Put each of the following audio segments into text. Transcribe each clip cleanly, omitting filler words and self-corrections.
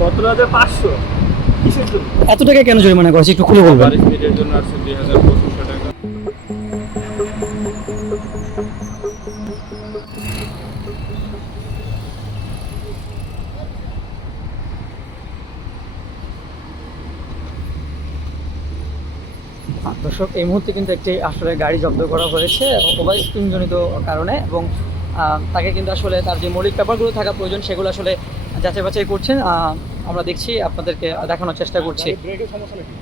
17,500 কিসের জন্য? এত টাকা কেন জরিমানা করেছে একটু খুলে বলবেন? স্পিডের জন্য আসছে 2,500 টাকা। দর্শক, এই মুহূর্তে কিন্তু একটি আসলে গাড়ি জব্দ করা হয়েছে ওভার স্পিডজনিত কারণে, এবং তাকে কিন্তু আসলে তার যে মৌলিক ব্যাপারগুলো থাকা প্রয়োজন সেগুলো আসলে যাচাই বাছাই করছেন। আমরা দেখছি, আপনাদেরকে দেখানোর চেষ্টা করছি। ব্রেকের সমস্যা নাকি?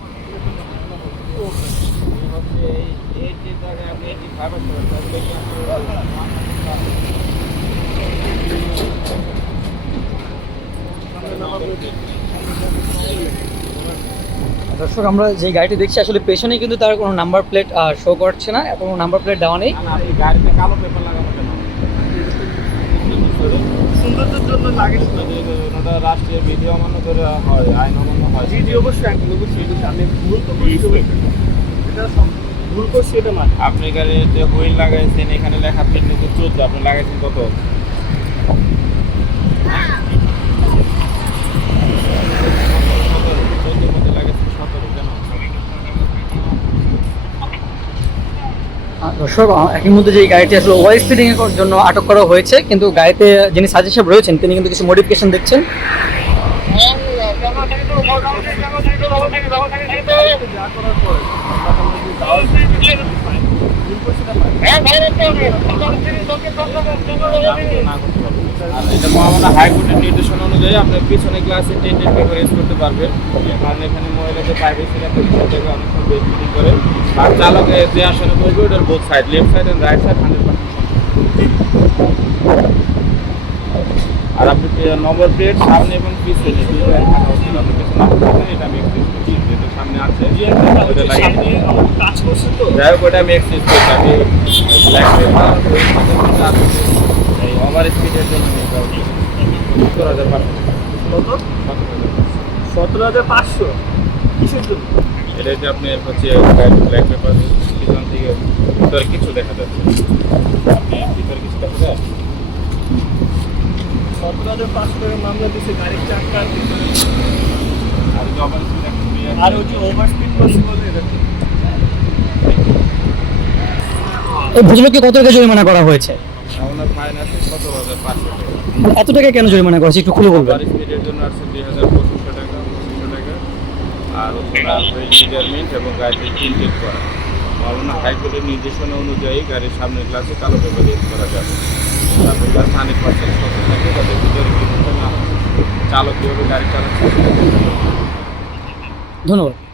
এই যে জায়গায় আপনি 85 আসবেন, তাহলে কি দর্শক, আমরা যে গাড়িটি দেখছি আসলে পেছনে কিন্তু তার কোনো নাম্বার প্লেট শো করছে না, কোনো নাম্বার প্লেট দেওয়া নেই। আপনি গাড়িতে কালো পেপার লাগানো কেন? সৌন্দর্যের জন্য লাগে। ওটা রাষ্ট্রীয় বিধি অমান্য করে হয়, আইন অমান্য হয়। জি অবশ্যই আমি ভুল তো করছি, এটা ভুল করছি, এটা মানে আপনি গাড়িতে হুইল লাগাইছেন, এখানে লেখা ফিটনেস 14, আপনি লাগাইছেন কত? দর্শক, একই মধ্যে যে গাড়িটি আসলে ওভার স্পিডিং এর জন্য আটক করা হয়েছে, কিন্তু গাড়িতে যিনি সার্জন সাহেব রয়েছেন তিনি কিন্তু কিছু মডিফিকেশন দেখছেন। হাইকোর্টের নির্দেশনা অনুযায়ী আপনার পিছনে গ্লাসে টেন্টেড পেপার ইউজ করতে পারবেন, কারণ এখানে মহিলাদের প্রাইভেসি রাখতে থেকে অনেক সময় বেসপিডিং করে। আর চালকে যে আসনে বসবে ওটার both side, left side and right side 100%। আর আপনি নম্বর প্লেট সামনে এবং পিছনে দুটোই থাকা উচিত। আপনি পিছনে এটা আমি এক্সচেঞ্জ করছি, যেটা সামনে আছে কাজ করছে তো। যাই হোক, ওটা আমি এক্সচেঞ্জ করছি। আমি ব্ল্যাক পেপার এই ওভার স্পিডের জন্য নিয়ে যাবো 17,500 কিসের জন্য? এটা যে আপনি হচ্ছে ব্ল্যাক পেপার পিছন থেকে ভিতরে কিছু দেখা যাচ্ছে, আপনি ভিতরে কিছু দেখা যায়। 17,500 টাকার মামলা দিচ্ছে গাড়ির চাকা আর যে ওভার স্পিড আর ওই যে ওভার স্পিড করছে বলে এটা। এই ভদ্রলোককে কত টাকা জরিমানা করা হয়েছে? আপনার ফাইন আছে 17,500 টাকা। এত টাকা কেন জরিমানা করেছে একটু খুলে বলবেন? ওভার স্পিডের জন্য আসছে 2,500 টাকা, 200 টাকা। আর হচ্ছে মেজারমেন্ট এবং গাড়িতে টিন্টেড করা। মাওলানা হাইকোর্টের নির্দেশনা অনুযায়ী গাড়ির সামনের গ্লাসে কালো পেপার ইউজ করা যাবে। তারপর গ্লাস 100% সচেতন থাকে, যাতে ভিতরে কিছু না হয়। চালক কীভাবে গাড়ি চালাচ্ছে। ধন্যবাদ।